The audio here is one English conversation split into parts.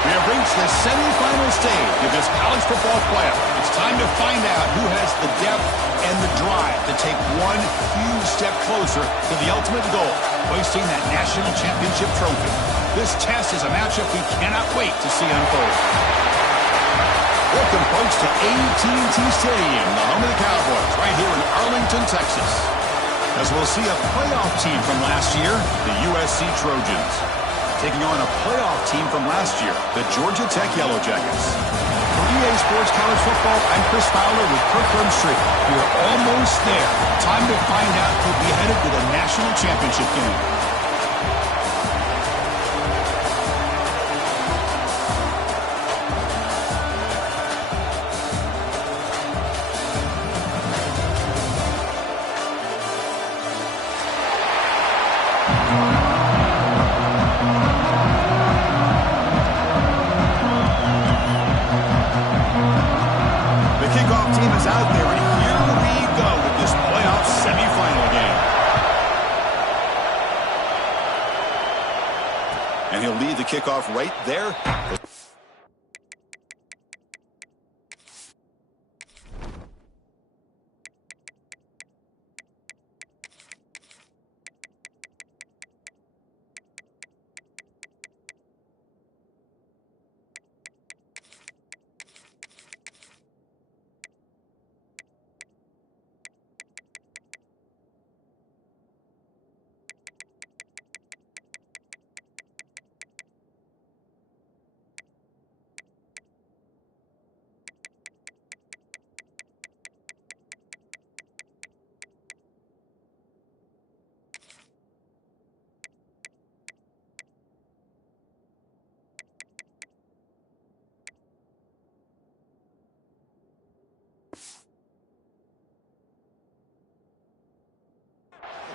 We have reached the semifinal stage of this college football playoff. It's time to find out who has the depth and the drive to take one huge step closer to the ultimate goal, hoisting that national championship trophy. This test is a matchup we cannot wait to see unfold. Welcome, folks, to AT&T Stadium, the home of the Cowboys, right here in Arlington, Texas. As we'll see a playoff team from last year, the USC Trojans, taking on a playoff team from last year, the Georgia Tech Yellow Jackets. For EA Sports College Football, I'm Chris Fowler with Kirk Herbstreit. We are almost there. Time to find out who'll be headed to the national championship game. And he'll lead the kickoff right there.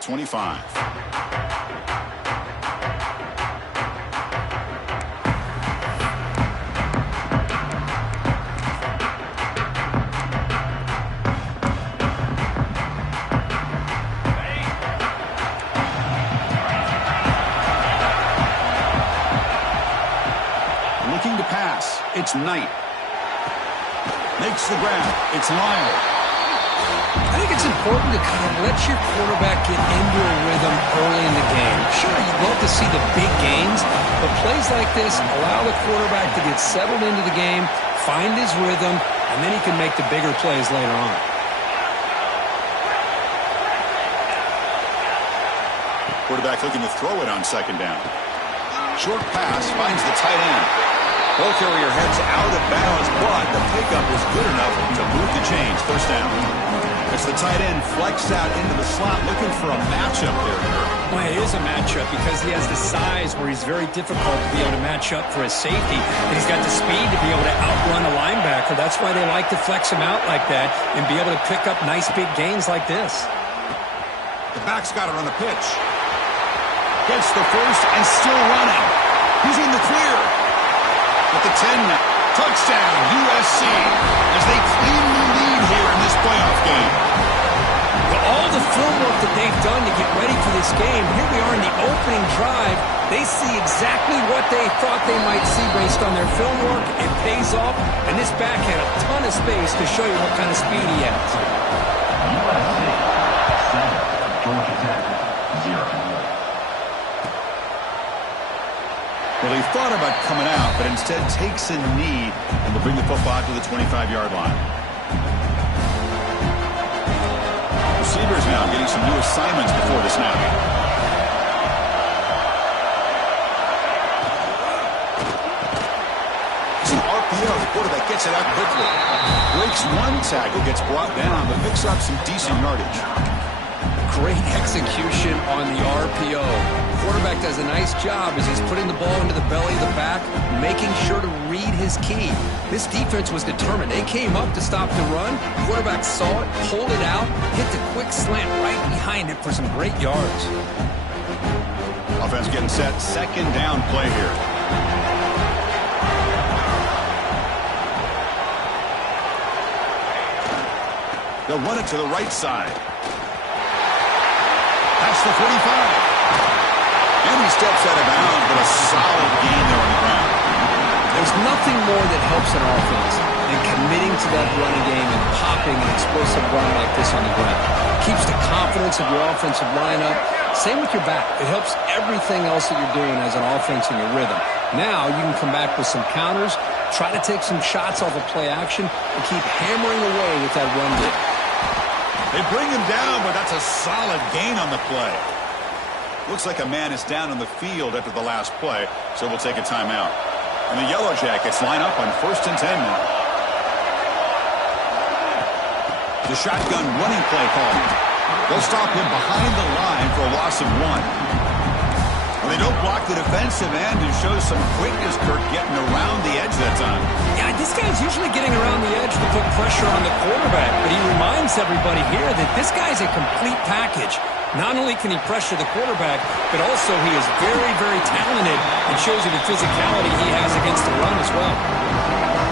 .25. Looking to pass. It's Knight. Makes the grab. It's Lyle. I think it's important to kind of let your quarterback get into a rhythm early in the game. Sure, you'd love to see the big gains, but plays like this allow the quarterback to get settled into the game, find his rhythm, and then he can make the bigger plays later on. Quarterback looking to throw it on second down. Short pass finds the tight end. Ball carrier heads out of bounds, but the pickup was good enough to move the chains. First down. As the tight end flexed out into the slot, looking for a matchup there. Well, it is a matchup because he has the size where he's very difficult to be able to match up for his safety. And he's got the speed to be able to outrun a linebacker. That's why they like to flex him out like that and be able to pick up nice big gains like this. The back's got it on the pitch. Gets the first and still running. He's in the clear. At the 10 now. Touchdown, USC, as they cleanly lead here in this playoff game. Well, all the film work that they've done to get ready for this game, here we are in the opening drive. They see exactly what they thought they might see based on their film work. It pays off, and this back had a ton of space to show you what kind of speed he has. USC 7, Georgia Tech 0. Well, he thought about coming out, but instead takes a knee and will bring the football to the 25-yard line. Receivers now getting some new assignments before the snap. It's an RPO. The quarterback gets it out quickly. Breaks one tackle, gets brought down, but picks up some decent yardage. Great execution on the RPO. Quarterback does a nice job as he's putting the ball into the belly of the back, making sure to read his key. This defense was determined. They came up to stop the run. Quarterback saw it, pulled it out, hit the quick slant right behind it for some great yards. Offense getting set. Second down play here. They'll run it to the right side. Past the 45. And he steps out of bounds, but a solid gain there on the ground. They nothing more that helps an offense than committing to that running game and popping an explosive run like this on the ground. Keeps the confidence of your offensive lineup. Same with your back. It helps everything else that you're doing as an offense in your rhythm. Now you can come back with some counters, try to take some shots off of play action, and keep hammering away with that run game. They bring him down, but that's a solid gain on the play. Looks like a man is down on the field after the last play, so we'll take a timeout. And the Yellow Jackets line up on 1st and 10 now. The shotgun running play call. They'll stop him behind the line for a loss of 1. Well, they don't block the defensive end and show some quickness, Kirk, getting around the edge that time. Yeah, this guy's usually getting around the edge to put pressure on the quarterback, but he reminds everybody here that this guy's a complete package. Not only can he pressure the quarterback, but also he is very, very talented and shows you the physicality he has against the run as well.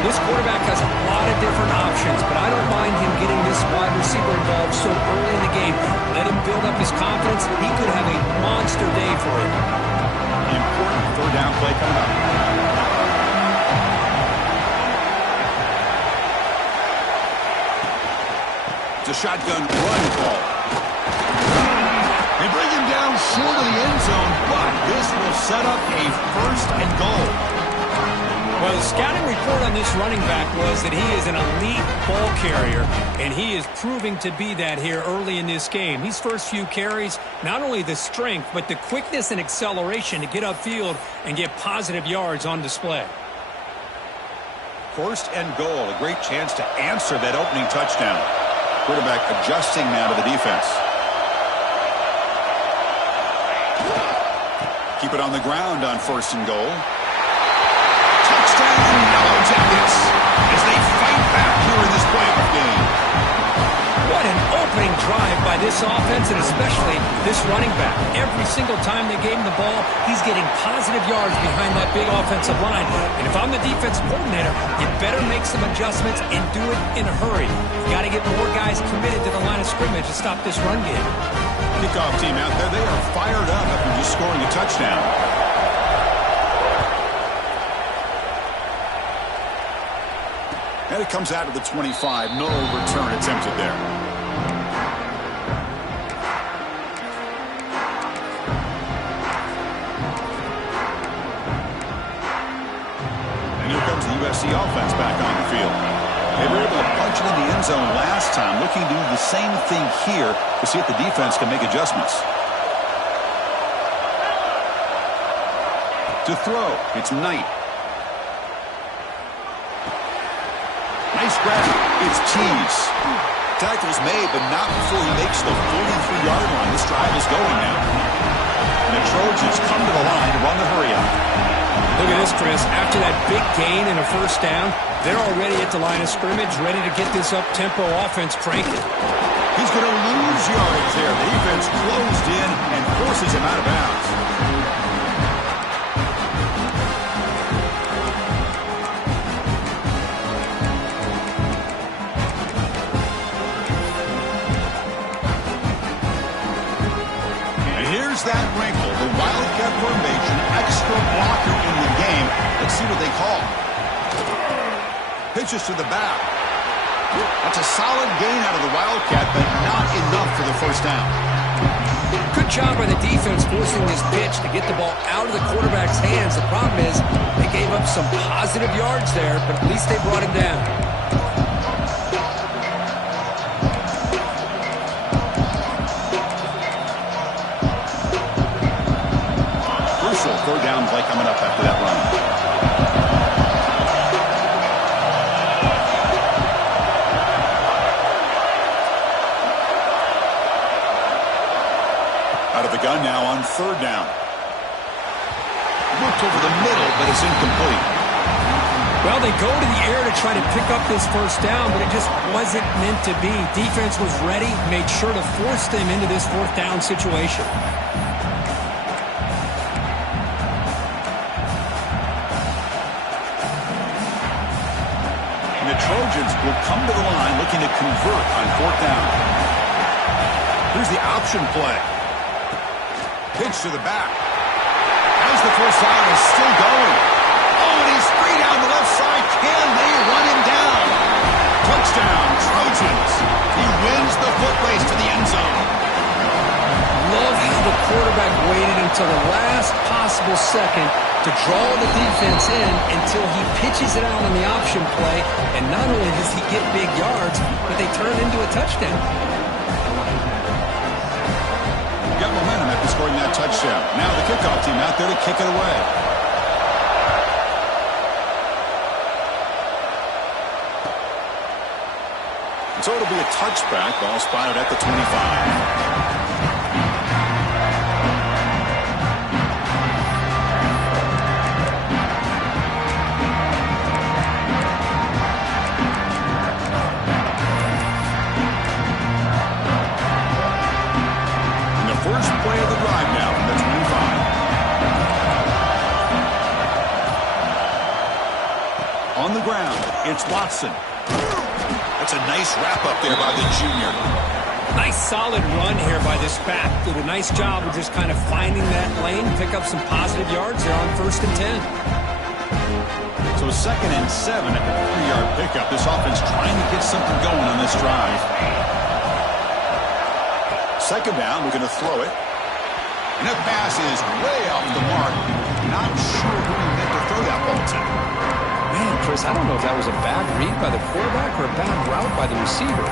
This quarterback has a lot of different options, but I don't mind him getting this wide receiver involved so early in the game. Let him build up his confidence. He could have a monster day for him. An important 3rd down play coming up. It's a shotgun run call. They bring him down short of the end zone, but this will set up a 1st and goal. Well, the scouting report on this running back was that he is an elite ball carrier, and he is proving to be that here early in this game. These first few carries, not only the strength, but the quickness and acceleration to get upfield and get positive yards on display. 1st and goal, a great chance to answer that opening touchdown. Quarterback adjusting now to the defense. Keep it on the ground on 1st and goal. Touchdown, Yellow Jackets, as they fight back here in this playoff game. What an opening drive by this offense, and especially this running back. Every single time they gave him the ball, he's getting positive yards behind that big offensive line. And if I'm the defensive coordinator, you better make some adjustments and do it in a hurry. You got to get more guys committed to the line of scrimmage to stop this run game. Kickoff team out there, they are fired up after just scoring a touchdown. And it comes out of the 25. No return attempted there. And here comes the USC offense back on the field. They were able to punch it in the end zone last time, looking to do the same thing here to see if the defense can make adjustments. To throw, it's Knight. Nice grab. It's Cheese. Tackle's made, but not before he makes the 43-yard line. This drive is going now. And the Trojans come to the line to run the hurry-up. Look at this, Chris. After that big gain and a 1st down, they're already at the line of scrimmage, ready to get this up-tempo offense cranking. He's going to lose yards there. The defense closed in and forces him out of bounds. That wrinkle, the Wildcat formation, extra blocker in the game. Let's see what they call. Pitches to the back. That's a solid gain out of the Wildcat, but not enough for the 1st down. Good job by the defense forcing this pitch to get the ball out of the quarterback's hands. The problem is they gave up some positive yards there, but at least they brought him down. Crucial 3rd down play coming up after that run. Out of the gun now on 3rd down. Looked over the middle, but it's incomplete. Well, they go to the air to try to pick up this 1st down, but it just wasn't meant to be. Defense was ready, made sure to force them into this 4th down situation. And the Trojans will come to the line looking to convert on 4th down. Here's the option play. Pitch to the back. As the 1st down is still going. Oh, and he's free down the left side. until the last possible second to draw the defense in until he pitches it out on the option play. And not only does he get big yards, but they turn into a touchdown. Got momentum after scoring that touchdown. Now the kickoff team out there to kick it away. So it'll be a touchback. Ball spotted at the 25. First play of the drive now from the 25. On the ground, it's Watson. That's a nice wrap up there by the junior. Nice solid run here by this back. Did a nice job of just kind of finding that lane, pick up some positive yards there on 1st and 10. So 2nd and 7 at the 3-yard pickup. This offense trying to get something going on this drive. 2nd down, we're going to throw it. And that pass is way off the mark. Not sure who he meant to throw that ball to. Man, Chris, I don't know if that was a bad read by the quarterback or a bad route by the receiver.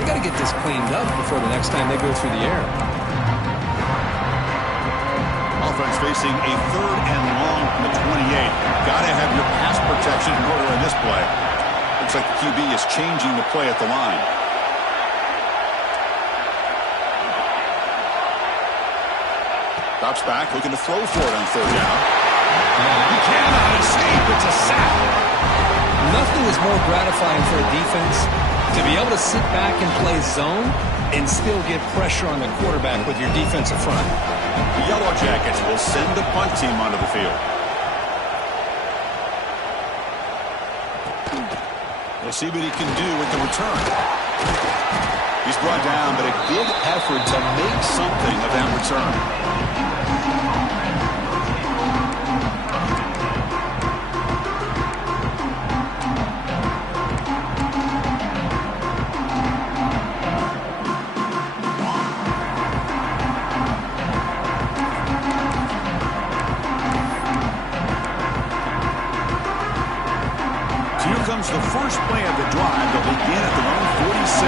They got to get this cleaned up before the next time they go through the air. Offense facing a 3rd and long from the 28. Got to have your pass protection in order in this play. Looks like the QB is changing the play at the line. Drops back, looking to throw for it on 3rd down. He cannot escape. It's a sack. Nothing is more gratifying for a defense to be able to sit back and play zone and still get pressure on the quarterback with your defensive front. The Yellow Jackets will send the punt team onto the field. We'll see what he can do with the return. He's brought down, but a good effort to make something of that return. The first play of the drive will begin at their own 46.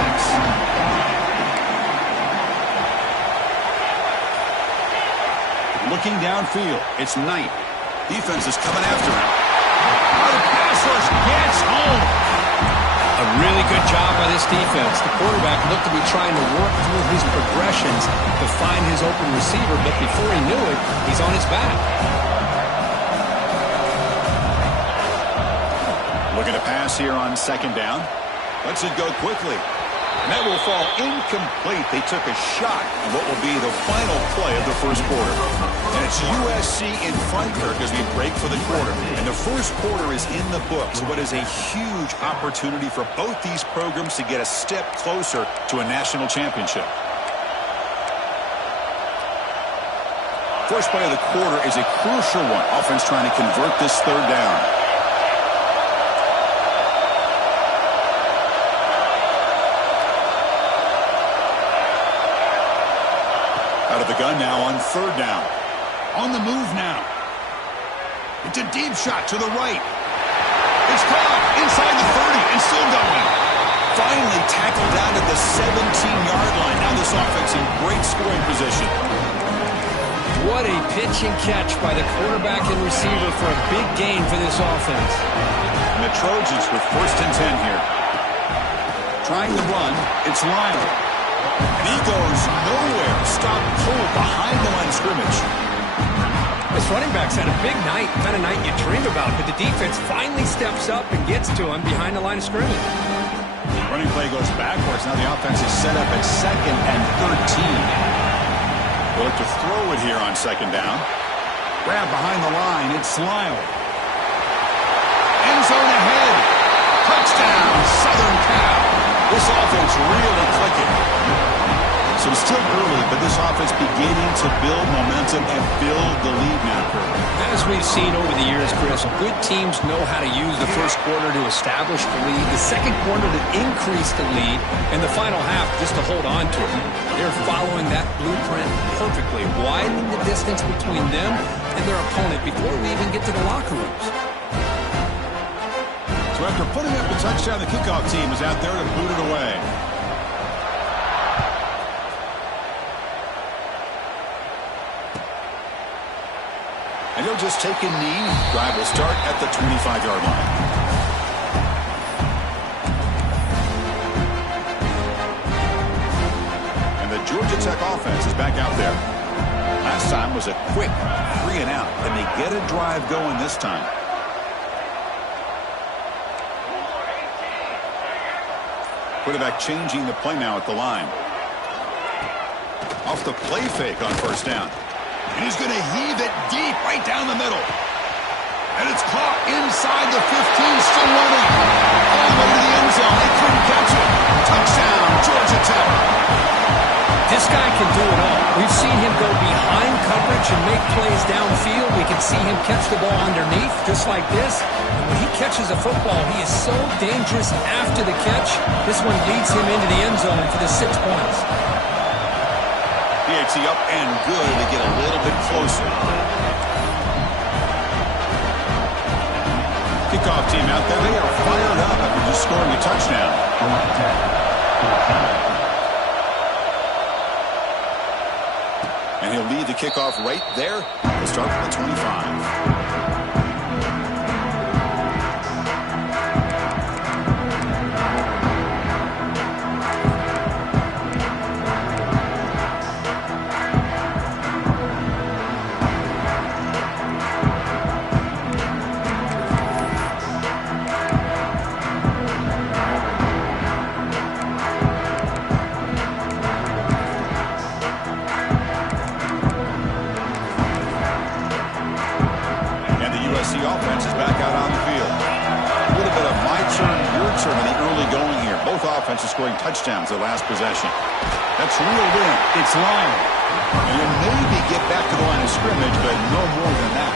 Looking downfield, it's Knight. Defense is coming after him. The pass rush gets home. A really good job by this defense. The quarterback looked to be trying to work through his progressions to find his open receiver, but before he knew it, he's on his back. Looking to pass here on 2nd down. Lets it go quickly. And that will fall incomplete. They took a shot on what will be the final play of the first quarter. And it's USC in front here as we break for the quarter. And the first quarter is in the books. What is a huge opportunity for both these programs to get a step closer to a national championship. First play of the quarter is a crucial one. Offense trying to convert this 3rd down. Out of the gun now on 3rd down. On the move now. It's a deep shot to the right. It's caught inside the 30 and still going. Finally tackled down at the 17-yard line. Now this offense in great scoring position. What a pitch and catch by the quarterback and receiver for a big gain for this offense. And the Trojans with 1st and 10 here. Trying to run. It's Lyle. And he goes nowhere. Stop cold behind the line of scrimmage. This running back's had a big night, kind of night you dream about, but the defense finally steps up and gets to him behind the line of scrimmage. Running play goes backwards. Now the offense is set up at 2nd and 13. We'll look to throw it here on 2nd down. Grab behind the line. It's Lyle. End zone ahead. Touchdown, Southern Cal. This offense really clicking. So it's still early, but this offense beginning to build momentum and build the lead now. As we've seen over the years, Chris, good teams know how to use the first quarter to establish the lead, the second quarter to increase the lead, and the final half just to hold on to it. They're following that blueprint perfectly, widening the distance between them and their opponent before we even get to the locker rooms. So after putting up the touchdown, the kickoff team is out there to boot it away. And he'll just take a knee. Drive will start at the 25-yard line. And the Georgia Tech offense is back out there. Last time was a quick 3 and out, and they get a drive going this time. Quarterback changing the play now at the line. Off the play fake on first down. And he's going to heave it deep right down the middle. And it's caught inside the 15, still running. All the way to the end zone. They couldn't catch it. Touchdown, Georgia Tech. This guy can do it all. We've seen him go behind coverage and make plays downfield. We can see him catch the ball underneath, just like this. And when he catches a football, he is so dangerous after the catch. This one leads him into the end zone for the 6 points. PAT up and good to get a little bit closer. Kickoff team out there, they are fired up after just scoring a touchdown. And he'll lead the kickoff right there. He'll start from the 25. USC offense is back out on the field. A little bit of my turn, your turn in the early going here. Both offenses scoring touchdowns their last possession. That's reeled in. It's line. And you'll maybe get back to the line of scrimmage, but no more than that.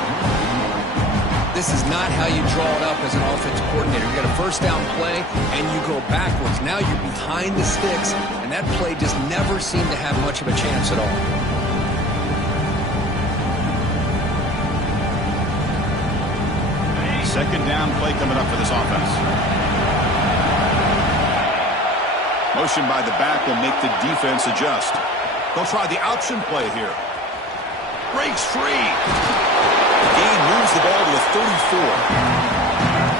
This is not how you draw it up as an offensive coordinator. You got a first down play, and you go backwards. Now you're behind the sticks, and that play just never seemed to have much of a chance at all. Second down play coming up for this offense. Motion by the back will make the defense adjust. They'll try the option play here. Breaks free. The gain moves the ball to the 34.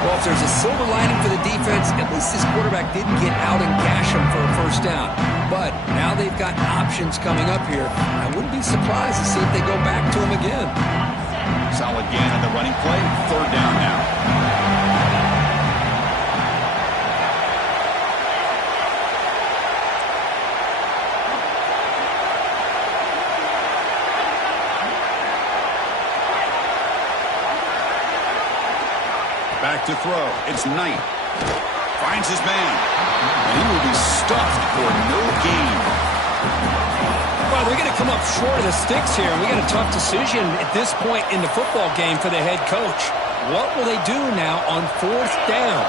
Well, if there's a silver lining for the defense, at least this quarterback didn't get out and gash him for a first down. But now they've got options coming up here. I wouldn't be surprised to see if they go back to him again. Solid gain on the running play. Third down now. Back to throw. It's Knight. Finds his man. And he will be stuffed for no gain. Well, they're going to come up short of the sticks here. We got a tough decision at this point in the football game for the head coach. What will they do now on fourth down?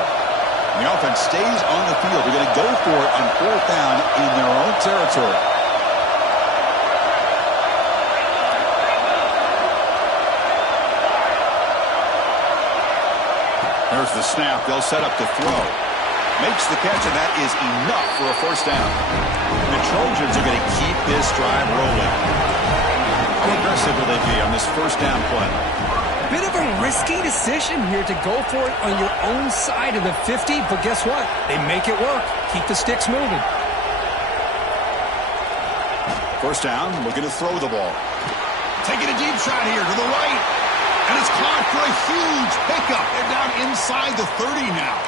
The offense stays on the field. They're going to go for it on fourth down in their own territory. There's the snap. They'll set up to throw. Makes the catch, and that is enough for a first down. The Trojans are going to keep this drive rolling. How aggressive will they be on this first down play? Bit of a risky decision here to go for it on your own side of the 50, but guess what? They make it work. Keep the sticks moving. First down, looking to throw the ball. Taking a deep shot here to the right. And it's caught for a huge pickup. They're down inside the 30 now.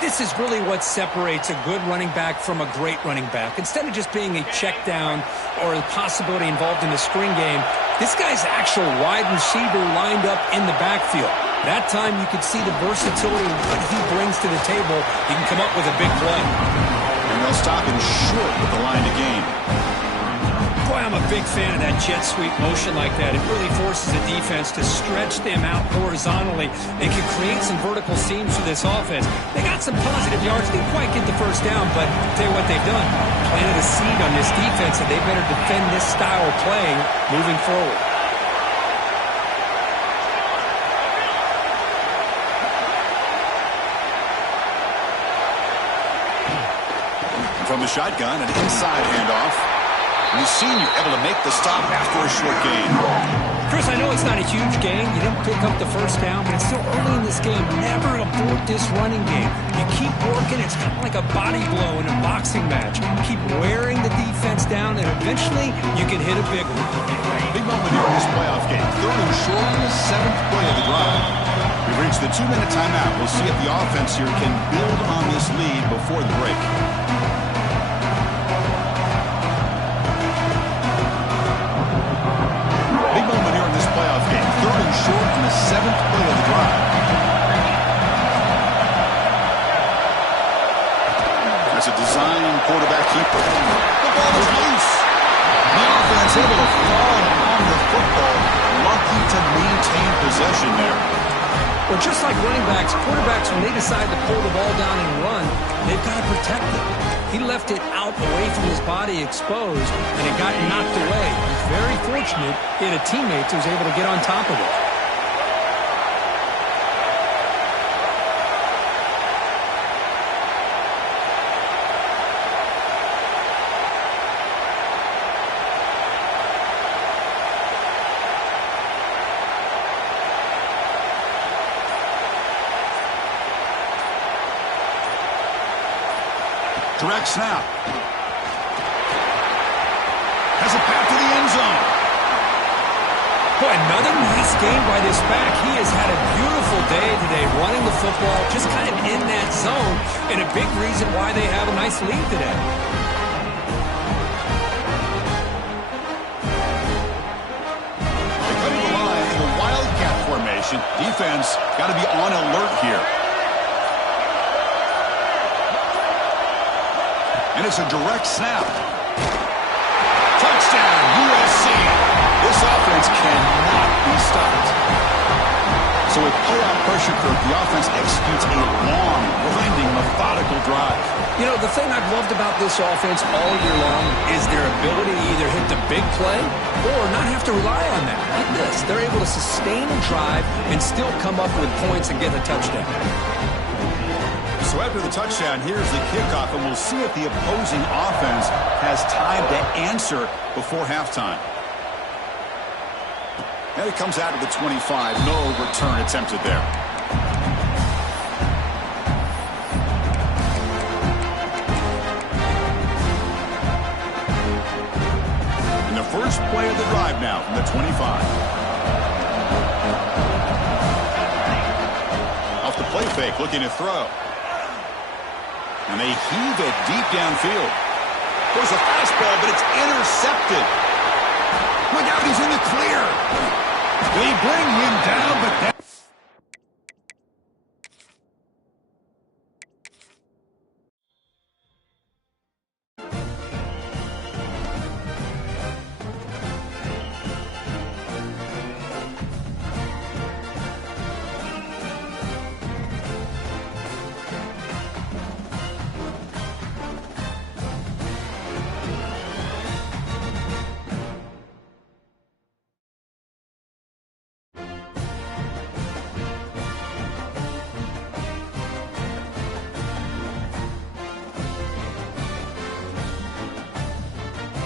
This is really what separates a good running back from a great running back. Instead of just being a check down or a possibility involved in the screen game, this guy's actual wide receiver lined up in the backfield. That time you could see the versatility of what he brings to the table. He can come up with a big play. And they'll stop him short with the line to gain. Boy, I'm a big fan of that jet sweep motion like that. It really forces the defense to stretch them out horizontally and can create some vertical seams for this offense. They got some positive yards. Didn't quite get the first down, but I'll tell you what they've done. Planted a seed on this defense that they better defend this style of playing moving forward. From the shotgun, an inside handoff. And the senior able to make the stop after a short gain. Chris, I know it's not a huge gain. You didn't pick up the first down, but it's still early in this game. Never abort this running game. You keep working. It's kind of like a body blow in a boxing match. Keep wearing the defense down, and eventually you can hit a big one. Big moment here in this playoff game. 3rd and short on the 7th play of the drive. We've reached the 2-minute timeout. We'll see if the offense here can build on this lead before the break. Playoff game. 3rd and short on the 7th play of the drive. That's a design quarterback keeper. The ball is loose. The offense able to fall on the football. Lucky to maintain possession there. Well, just like running backs, quarterbacks, when they decide to pull the ball down and run, they've got to protect it. He left it out away from his body exposed, and it got knocked away. He's very fortunate he had a teammate who was able to get on top of it. Direct snap. Has a path to the end zone. Boy, another nice game by this back. He has had a beautiful day today running the football, just kind of in that zone, and a big reason why they have a nice lead today. They're cutting the line in the wildcat formation. Defense got to be on alert here. And it's a direct snap. Touchdown, USC. This offense cannot be stopped. So with playoff pressure curve, the offense executes a long, grinding, methodical drive. You know, the thing I've loved about this offense all year long is their ability to either hit the big play or not have to rely on that. Like this, they're able to sustain a drive and still come up with points and get a touchdown. So after the touchdown, here's the kickoff, and we'll see if the opposing offense has time to answer before halftime. And it comes out of the 25. No return attempted there. And the first play of the drive now from the 25. Off the play fake, looking to throw. And they heave it deep downfield. There's a fastball, but it's intercepted. Look out, he's in the clear. They bring him down, but